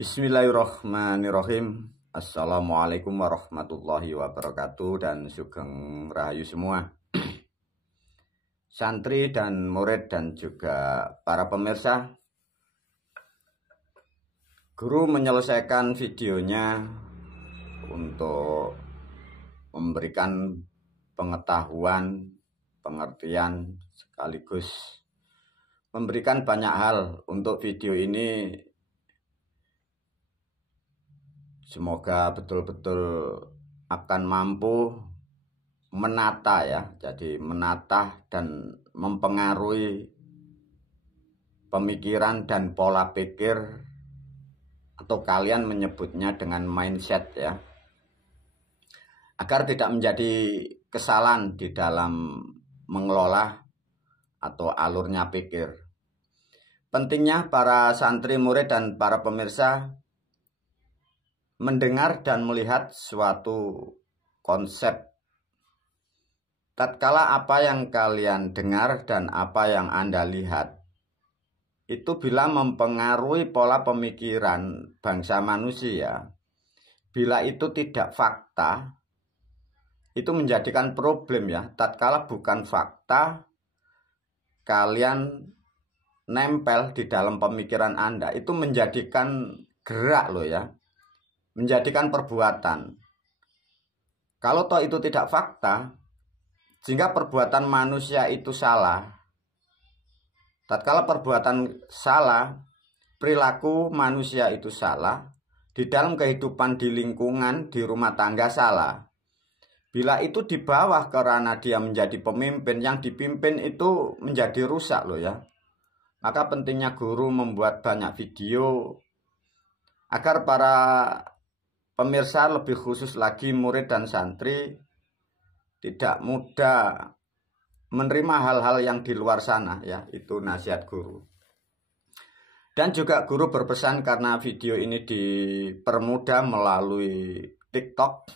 Bismillahirrahmanirrahim. Assalamualaikum warahmatullahi wabarakatuh dan sugeng rahayu semua. Santri dan murid dan juga para pemirsa. Guru menyelesaikan videonya untuk memberikan pengetahuan, pengertian sekaligus memberikan banyak hal untuk video ini. Semoga betul-betul akan mampu menata ya, jadi menata dan mempengaruhi pemikiran dan pola pikir, atau kalian menyebutnya dengan mindset ya, agar tidak menjadi kesalahan di dalam mengelola atau alurnya pikir. Pentingnya para santri, murid dan para pemirsa mendengar dan melihat suatu konsep. Tatkala apa yang kalian dengar dan apa yang Anda lihat itu bila mempengaruhi pola pemikiran bangsa manusia, bila itu tidak fakta, itu menjadikan problem ya. Tatkala bukan fakta, kalian nempel di dalam pemikiran Anda, itu menjadikan gerak loh ya, menjadikan perbuatan. Kalau toh itu tidak fakta, sehingga perbuatan manusia itu salah. Tatkala perbuatan salah, perilaku manusia itu salah, di dalam kehidupan di lingkungan, di rumah tangga salah. Bila itu di bawah karena dia menjadi pemimpin, yang dipimpin itu menjadi rusak loh ya. Maka pentingnya guru membuat banyak video agar para pemirsa, lebih khusus lagi murid dan santri, tidak mudah menerima hal-hal yang di luar sana ya. Itu nasihat guru. Dan juga guru berpesan, karena video ini dipermudah melalui TikTok,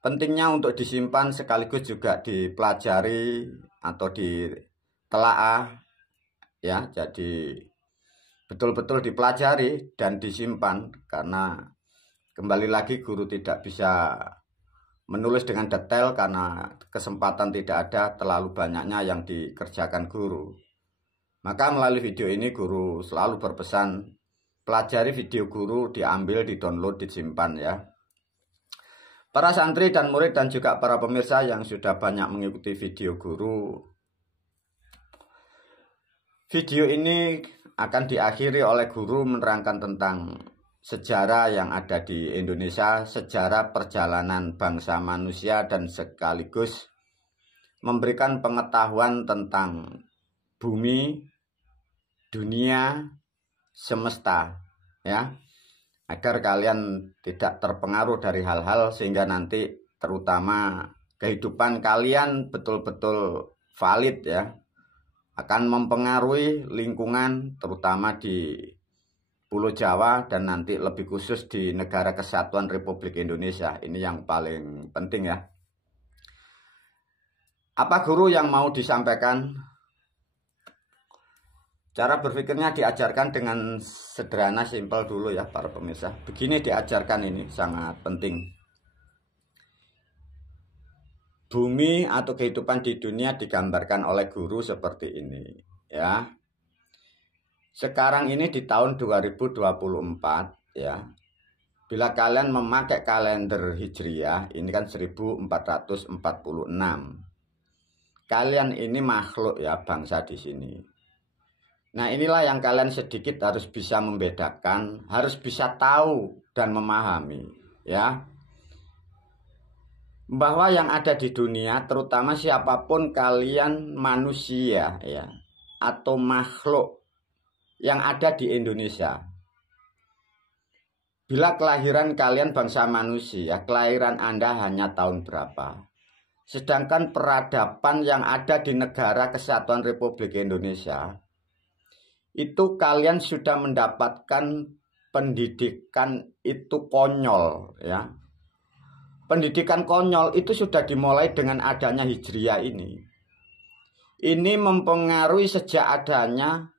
pentingnya untuk disimpan sekaligus juga dipelajari atau ditelaah ya. Jadi betul-betul dipelajari dan disimpan, karena kembali lagi guru tidak bisa menulis dengan detail karena kesempatan tidak ada, terlalu banyaknya yang dikerjakan guru. Maka melalui video ini guru selalu berpesan, pelajari video guru, diambil, didownload, disimpan ya. Para santri dan murid dan juga para pemirsa yang sudah banyak mengikuti video guru, video ini akan diakhiri oleh guru menerangkan tentang sejarah yang ada di Indonesia, sejarah perjalanan bangsa manusia, dan sekaligus memberikan pengetahuan tentang bumi, dunia, semesta ya, agar kalian tidak terpengaruh dari hal-hal, sehingga nanti terutama kehidupan kalian betul-betul valid ya, akan mempengaruhi lingkungan terutama di Pulau Jawa dan nanti lebih khusus di Negara Kesatuan Republik Indonesia. Ini yang paling penting ya. Apa guru yang mau disampaikan? Cara berpikirnya diajarkan dengan sederhana, simpel dulu ya para pemirsa. Begini diajarkan, ini sangat penting. Bumi atau kehidupan di dunia digambarkan oleh guru seperti ini ya. Sekarang ini di tahun 2024 ya, bila kalian memakai kalender Hijriah, ini kan 1446. Kalian ini makhluk ya, bangsa di sini. Nah inilah yang kalian sedikit harus bisa membedakan, harus bisa tahu dan memahami ya, bahwa yang ada di dunia, terutama siapapun kalian, manusia ya, atau makhluk yang ada di Indonesia, bila kelahiran kalian bangsa manusia, kelahiran Anda hanya tahun berapa, sedangkan peradaban yang ada di Negara Kesatuan Republik Indonesia, itu kalian sudah mendapatkan pendidikan itu konyol ya. Pendidikan konyol itu sudah dimulai dengan adanya Hijriah ini. Ini mempengaruhi sejak adanya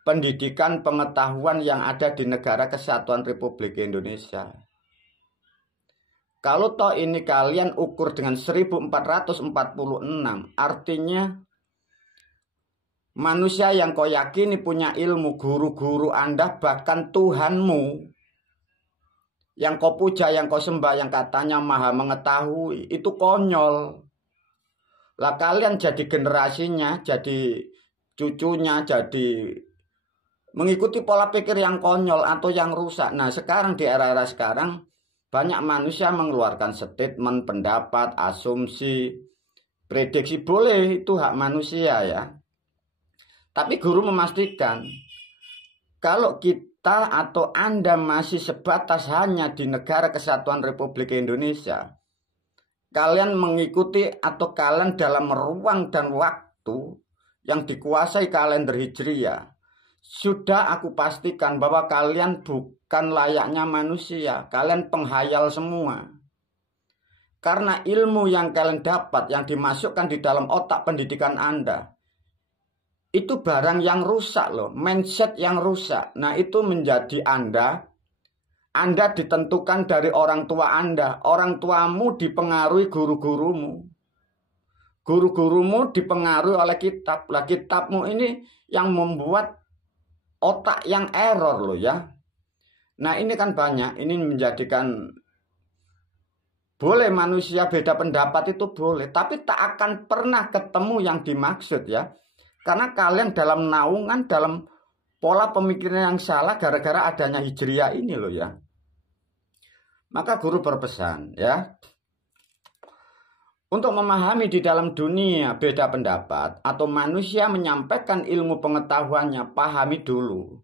pendidikan pengetahuan yang ada di Negara Kesatuan Republik Indonesia. Kalau toh ini kalian ukur dengan 1446, artinya manusia yang kau yakini punya ilmu, guru-guru Anda, bahkan Tuhanmu yang kau puja, yang kau sembah, yang katanya maha mengetahui, itu konyol. Lah kalian jadi generasinya, jadi cucunya, jadi mengikuti pola pikir yang konyol atau yang rusak. Nah sekarang di era-era sekarang banyak manusia mengeluarkan statement, pendapat, asumsi, prediksi. Boleh, itu hak manusia ya. Tapi guru memastikan kalau kita atau Anda masih sebatas hanya di Negara Kesatuan Republik Indonesia, kalian mengikuti atau kalian dalam ruang dan waktu yang dikuasai kalender Hijriah, sudah aku pastikan bahwa kalian bukan layaknya manusia. Kalian penghayal semua. Karena ilmu yang kalian dapat, yang dimasukkan di dalam otak pendidikan Anda, itu barang yang rusak loh. Mindset yang rusak. Nah itu menjadi Anda ditentukan dari orang tua Anda. Orang tuamu dipengaruhi guru-gurumu. Guru-gurumu dipengaruhi oleh kitab. Lah kitabmu ini yang membuat otak yang error loh ya. Nah ini kan banyak. Ini menjadikan boleh manusia beda pendapat itu boleh. Tapi tak akan pernah ketemu yang dimaksud ya. Karena kalian dalam naungan, dalam pola pemikiran yang salah gara-gara adanya Hijriah ini loh ya. Maka guru berpesan ya. Untuk memahami di dalam dunia beda pendapat atau manusia menyampaikan ilmu pengetahuannya, pahami dulu.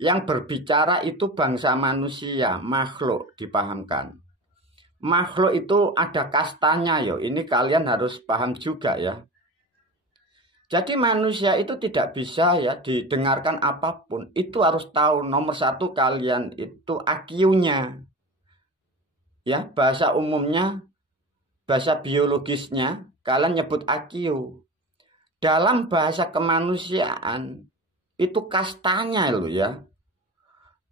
Yang berbicara itu bangsa manusia, makhluk, dipahamkan. Makhluk itu ada kastanya yo. Ini kalian harus paham juga ya. Jadi manusia itu tidak bisa ya didengarkan apapun. Itu harus tahu nomor satu kalian itu IQ-nya. Ya, bahasa umumnya, bahasa biologisnya, kalian nyebut IQ. Dalam bahasa kemanusiaan, itu kastanya loh ya.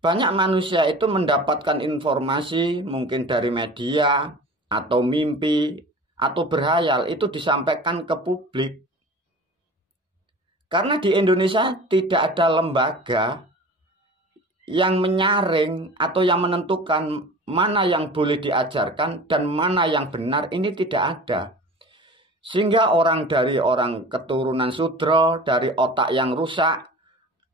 Banyak manusia itu mendapatkan informasi mungkin dari media, atau mimpi, atau berhayal, itu disampaikan ke publik. Karena di Indonesia tidak ada lembaga yang menyaring atau yang menentukan mana yang boleh diajarkan dan mana yang benar, ini tidak ada. Sehingga orang dari orang keturunan sudra, dari otak yang rusak,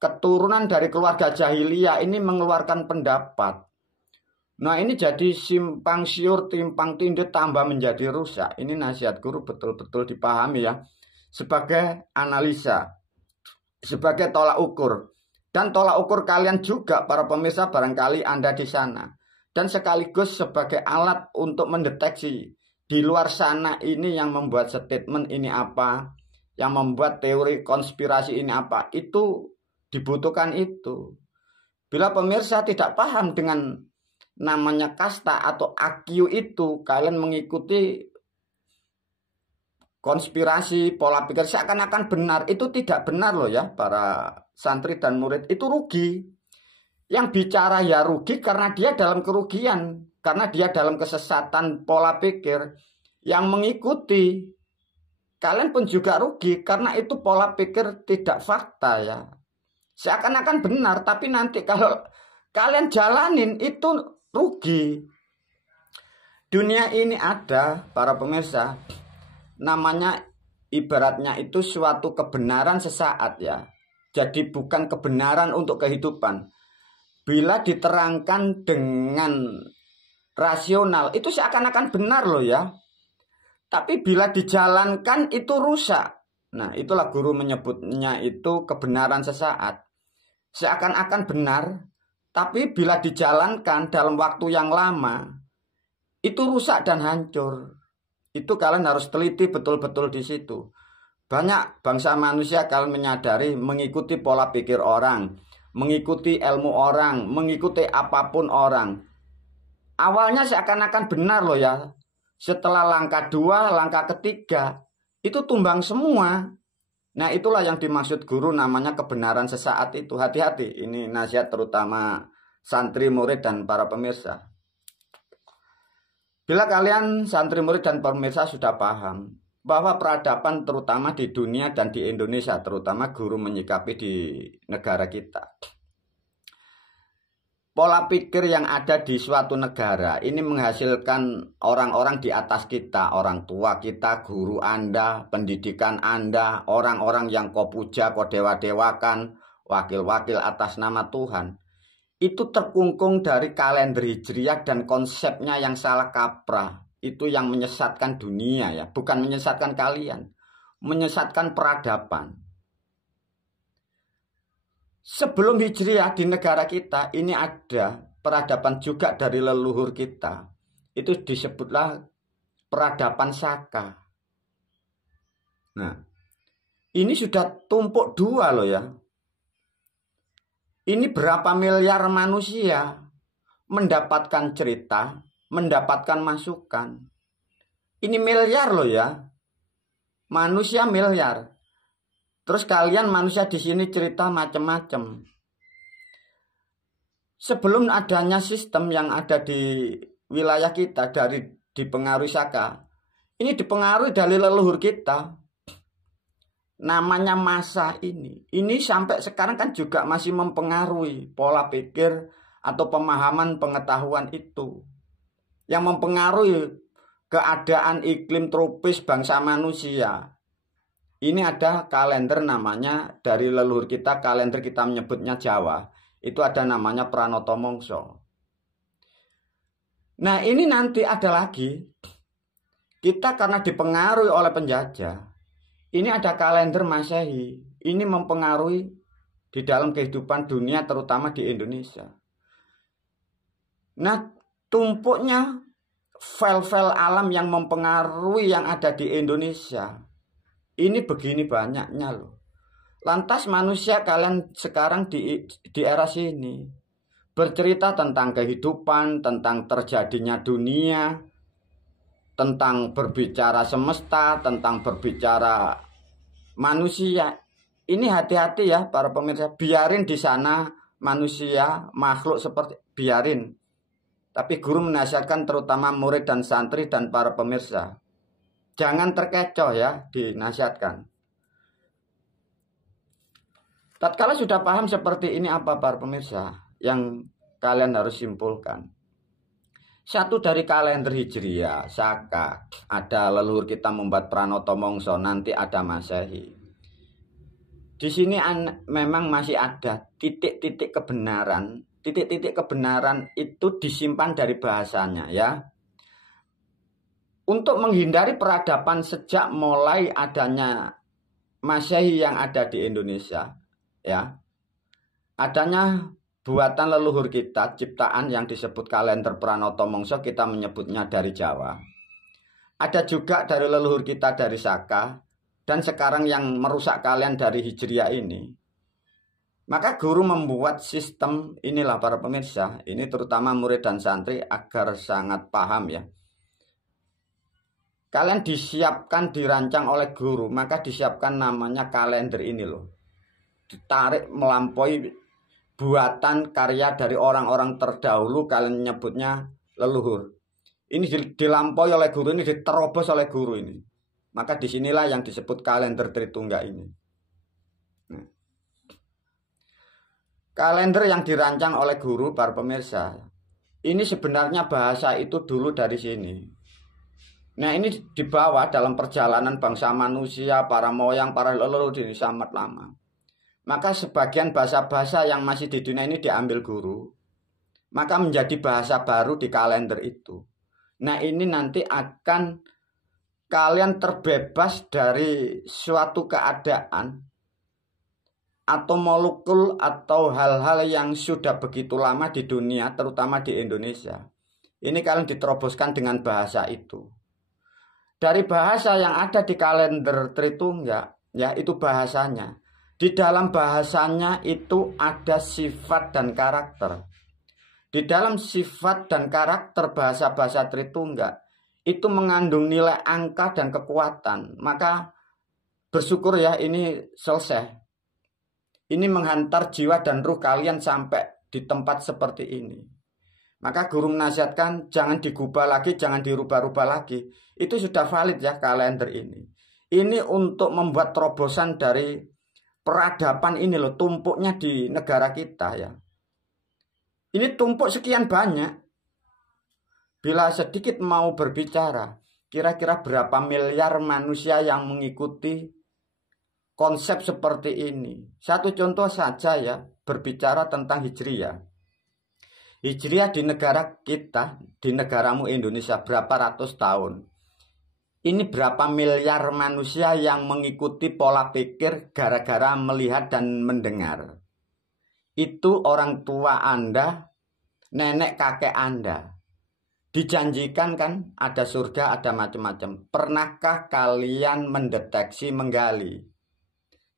keturunan dari keluarga jahiliyah ini mengeluarkan pendapat. Nah ini jadi simpang siur, timpang tindih, tambah menjadi rusak. Ini nasihat guru betul-betul dipahami ya. Sebagai analisa, sebagai tolak ukur. Dan tolak ukur kalian juga para pemirsa, barangkali Anda di sana. Dan sekaligus sebagai alat untuk mendeteksi di luar sana ini yang membuat statement ini apa, yang membuat teori konspirasi ini apa, itu dibutuhkan itu. Bila pemirsa tidak paham dengan namanya kasta atau IQ itu, kalian mengikuti konspirasi, pola pikir seakan-akan benar, itu tidak benar loh ya para santri dan murid, itu rugi. Yang bicara ya rugi karena dia dalam kerugian, karena dia dalam kesesatan pola pikir. Yang mengikuti kalian pun juga rugi karena itu pola pikir tidak fakta ya. Seakan-akan benar tapi nanti kalau kalian jalanin itu rugi. Dunia ini ada para pemirsa, namanya ibaratnya itu suatu kebenaran sesaat ya. Jadi bukan kebenaran untuk kehidupan. Bila diterangkan dengan rasional itu seakan-akan benar loh ya. Tapi bila dijalankan itu rusak. Nah itulah guru menyebutnya itu kebenaran sesaat. Seakan-akan benar, tapi bila dijalankan dalam waktu yang lama itu rusak dan hancur. Itu kalian harus teliti betul-betul di situ. Banyak bangsa manusia kalian menyadari mengikuti pola pikir orang, mengikuti ilmu orang, mengikuti apapun orang. Awalnya seakan-akan benar loh ya. Setelah langkah 2, langkah ketiga, itu tumbang semua. Nah, itulah yang dimaksud guru namanya kebenaran sesaat itu. Hati-hati, ini nasihat terutama santri, murid, dan para pemirsa. Bila kalian santri, murid, dan pemirsa sudah paham bahwa peradaban terutama di dunia dan di Indonesia, terutama guru menyikapi di negara kita, pola pikir yang ada di suatu negara ini menghasilkan orang-orang di atas kita, orang tua kita, guru Anda, pendidikan Anda, orang-orang yang kau puja, kau dewa-dewakan, wakil-wakil atas nama Tuhan. Itu terkungkung dari kalender Hijriah dan konsepnya yang salah kaprah. Itu yang menyesatkan dunia ya, bukan menyesatkan kalian, menyesatkan peradaban. Sebelum Hijriah di negara kita ini ada peradaban juga dari leluhur kita. Itu disebutlah peradaban Saka. Nah, ini sudah tumpuk dua loh ya. Ini berapa miliar manusia mendapatkan cerita, mendapatkan masukan. Ini miliar loh ya. Manusia miliar. Terus kalian manusia di sini cerita macam-macam. Sebelum adanya sistem yang ada di wilayah kita dari dipengaruhi Saka, ini dipengaruhi dari leluhur kita. Namanya masa ini sampai sekarang kan juga masih mempengaruhi pola pikir atau pemahaman pengetahuan itu. Yang mempengaruhi keadaan iklim tropis bangsa manusia. Ini ada kalender namanya dari leluhur kita, kalender kita menyebutnya Jawa. Itu ada namanya Pranoto Mongso. Nah, ini nanti ada lagi. Kita karena dipengaruhi oleh penjajah. Ini ada kalender Masehi. Ini mempengaruhi di dalam kehidupan dunia terutama di Indonesia. Nah, tumpuknya file-file alam yang mempengaruhi yang ada di Indonesia. Ini begini banyaknya loh. Lantas manusia kalian sekarang di era sini bercerita tentang kehidupan, tentang terjadinya dunia, tentang berbicara semesta, tentang berbicara manusia. Ini hati-hati ya para pemirsa. Biarin di sana manusia, makhluk seperti biarin. Tapi guru menasihatkan terutama murid dan santri dan para pemirsa. Jangan terkecoh ya, dinasihatkan. Tatkala sudah paham seperti ini apa para pemirsa yang kalian harus simpulkan. Satu dari kalender Hijriah, Saka, ada leluhur kita membuat Pranoto Mongso, nanti ada Masehi. Di sini memang masih ada titik-titik kebenaran. Titik-titik kebenaran itu disimpan dari bahasanya ya. Untuk menghindari peradaban sejak mulai adanya Masehi yang ada di Indonesia, ya, adanya buatan leluhur kita, ciptaan yang disebut kalender Pranoto Mongso, kita menyebutnya dari Jawa. Ada juga dari leluhur kita dari Saka, dan sekarang yang merusak kalian dari Hijriah ini. Maka guru membuat sistem inilah para pemirsa, ini terutama murid dan santri agar sangat paham ya. Kalian disiapkan, dirancang oleh guru, maka disiapkan namanya kalender ini loh. Ditarik melampaui buatan karya dari orang-orang terdahulu, kalian nyebutnya leluhur. Ini dilampaui oleh guru, ini diterobos oleh guru ini. Maka disinilah yang disebut kalender Tritungga ini. Nah. Kalender yang dirancang oleh guru, para pemirsa, ini sebenarnya bahasa itu dulu dari sini. Nah, ini dibawa dalam perjalanan bangsa manusia, para moyang, para leluhur ini sangat lama. Maka sebagian bahasa-bahasa yang masih di dunia ini diambil guru, maka menjadi bahasa baru di kalender itu. Nah, ini nanti akan kalian terbebas dari suatu keadaan atau molekul atau hal-hal yang sudah begitu lama di dunia, terutama di Indonesia. Ini kalian diteroboskan dengan bahasa itu. Dari bahasa yang ada di kalender Tritungga, ya itu bahasanya. Di dalam bahasanya itu ada sifat dan karakter. Di dalam sifat dan karakter bahasa-bahasa Tritungga itu mengandung nilai angka dan kekuatan. Maka bersyukur ya ini selesai. Ini menghantar jiwa dan ruh kalian sampai di tempat seperti ini. Maka guru menasihatkan jangan digubah lagi, jangan dirubah-rubah lagi. Itu sudah valid ya kalender ini. Ini untuk membuat terobosan dari peradaban ini loh, tumpuknya di negara kita ya. Ini tumpuk sekian banyak. Bila sedikit mau berbicara, kira-kira berapa miliar manusia yang mengikuti konsep seperti ini. Satu contoh saja ya, berbicara tentang Hijriyah. Hijriyah di negara kita, di negaramu Indonesia berapa ratus tahun. Ini berapa miliar manusia yang mengikuti pola pikir gara-gara melihat dan mendengar. Itu orang tua Anda, nenek kakek Anda. Dijanjikan kan ada surga, ada macam-macam. Pernahkah kalian mendeteksi, menggali?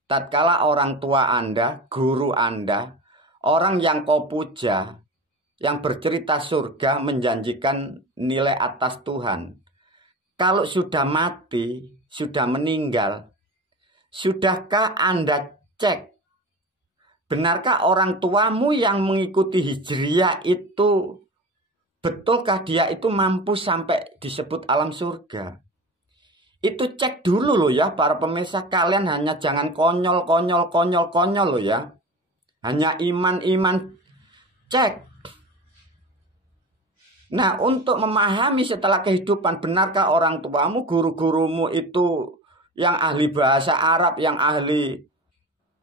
Tatkala orang tua Anda, guru Anda, orang yang kau puja, yang bercerita surga, menjanjikan nilai atas Tuhan. Kalau sudah mati, sudah meninggal, sudahkah Anda cek? Benarkah orang tuamu yang mengikuti Hijriyah itu, betulkah dia itu mampu sampai disebut alam surga? Itu cek dulu loh ya para pemirsa. Kalian hanya jangan konyol loh ya. Hanya iman. Cek. Nah, untuk memahami setelah kehidupan, benarkah orang tuamu, guru-gurumu itu yang ahli bahasa Arab, yang ahli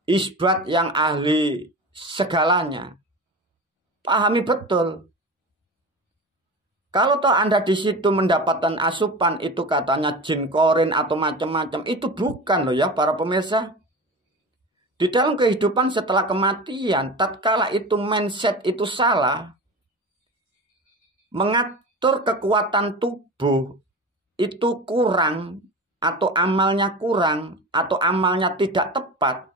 isbat, yang ahli segalanya? Pahami betul. Kalau toh Anda di situ mendapatkan asupan itu katanya jin korin atau macam-macam, itu bukan loh ya para pemirsa. Di dalam kehidupan setelah kematian, tatkala itu mindset itu salah, mengatur kekuatan tubuh itu kurang, atau amalnya kurang, atau amalnya tidak tepat.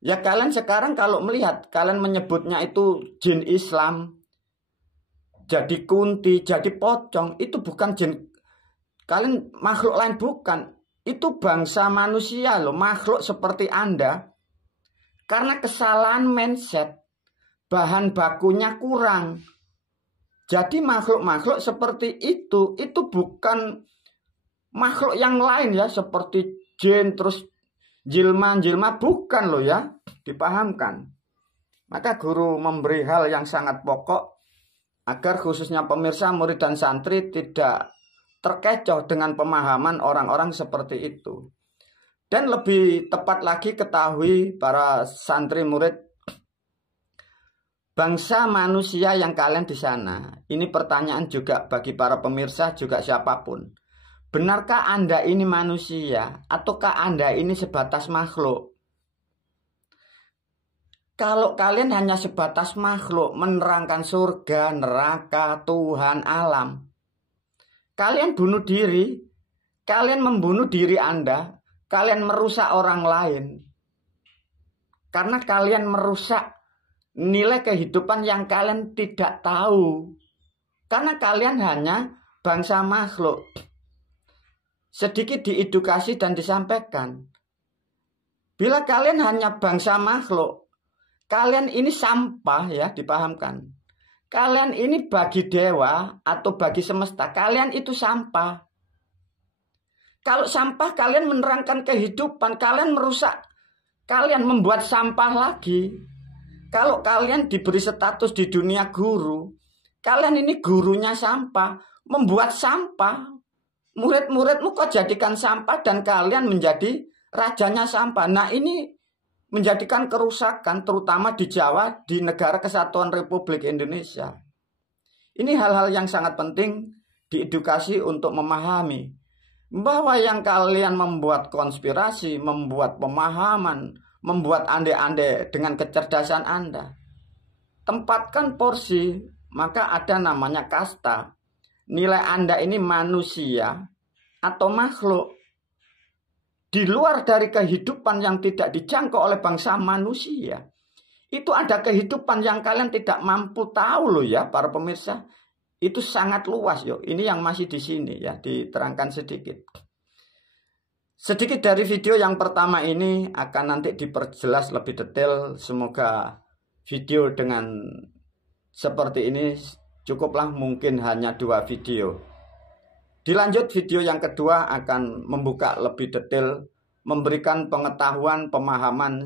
Ya kalian sekarang kalau melihat, kalian menyebutnya itu jin Islam, jadi kunti, jadi pocong, itu bukan jin. Kalian makhluk lain bukan. Itu bangsa manusia loh, makhluk seperti Anda. Karena kesalahan mindset, bahan bakunya kurang. Jadi makhluk-makhluk seperti itu bukan makhluk yang lain ya, seperti jin, terus jilma, bukan loh ya, dipahamkan. Maka guru memberi hal yang sangat pokok, agar khususnya pemirsa, murid dan santri tidak terkecoh dengan pemahaman orang-orang seperti itu. Dan lebih tepat lagi ketahui para santri murid, bangsa manusia yang kalian di sana. Ini pertanyaan juga bagi para pemirsa, juga siapapun. Benarkah Anda ini manusia ataukah Anda ini sebatas makhluk? Kalau kalian hanya sebatas makhluk, menerangkan surga, neraka, Tuhan, alam, kalian bunuh diri, kalian membunuh diri Anda, kalian merusak orang lain. Karena kalian merusak nilai kehidupan yang kalian tidak tahu. Karena kalian hanya bangsa makhluk. Sedikit diedukasi dan disampaikan. Bila kalian hanya bangsa makhluk, kalian ini sampah ya, dipahamkan. Kalian ini bagi dewa atau bagi semesta, kalian itu sampah. Kalau sampah kalian menerangkan kehidupan, kalian merusak, kalian membuat sampah lagi. Kalau kalian diberi status di dunia guru, kalian ini gurunya sampah, membuat sampah. Murid-muridmu kok jadikan sampah dan kalian menjadi rajanya sampah. Nah ini menjadikan kerusakan terutama di Jawa, di negara kesatuan Republik Indonesia. Ini hal-hal yang sangat penting diedukasi untuk memahami bahwa yang kalian membuat konspirasi, membuat pemahaman, membuat ande-ande dengan kecerdasan Anda. Tempatkan porsi, maka ada namanya kasta. Nilai Anda ini manusia atau makhluk. Di luar dari kehidupan yang tidak dijangkau oleh bangsa manusia, itu ada kehidupan yang kalian tidak mampu tahu loh ya para pemirsa. Itu sangat luas yo. Ini yang masih di sini ya, diterangkan sedikit. Sedikit dari video yang pertama ini akan nanti diperjelas lebih detail. Semoga video dengan seperti ini cukuplah, mungkin hanya 2 video. Dilanjut video yang kedua akan membuka lebih detail, memberikan pengetahuan, pemahaman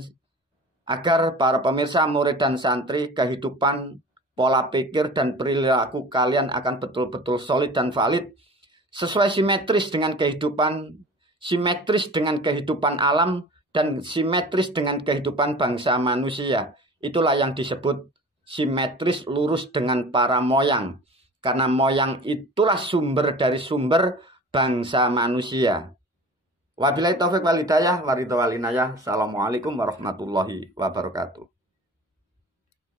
agar para pemirsa, murid dan santri, kehidupan, pola pikir dan perilaku kalian akan betul-betul solid dan valid, sesuai simetris dengan kehidupan, simetris dengan kehidupan alam, dan simetris dengan kehidupan bangsa manusia. Itulah yang disebut simetris, lurus dengan para moyang. Karena moyang itulah sumber dari sumber bangsa manusia. Wabillahi taufiq wal hidayah, waridho wal inayah. Assalamualaikum warahmatullahi wabarakatuh.